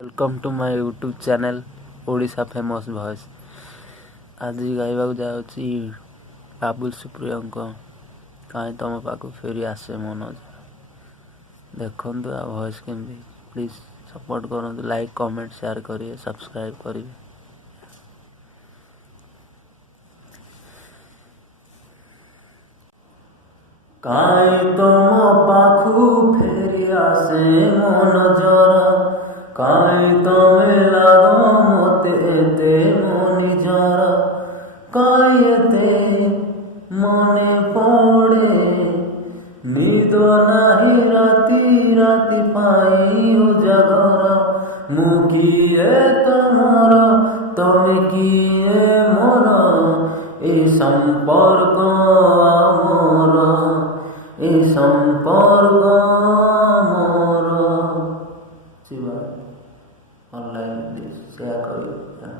Welcome to my YouTube channel Odisha famous voice. आज गाइबा जाऊँगी बाबुल सुप्रियंक कहीं तुम पाक फेरी आसे मन देखु आ भॉइस केमती प्लीज सपोर्ट करूँ, लाइक कमेंट शेयर करिए, सब्सक्राइब करिए। काई तुम पाखु फेरी आसे मन जरा, काई तमे लागो मते एते मनि जरा, काई एते मने पड़े निद नाही राति राति पाई उजागरा। मु किए तमर तमे किए मोर, ए संपर्क आमर, ए संपर्क आमर। शिवा ऑनलाइन प्लीज शेयर करिए।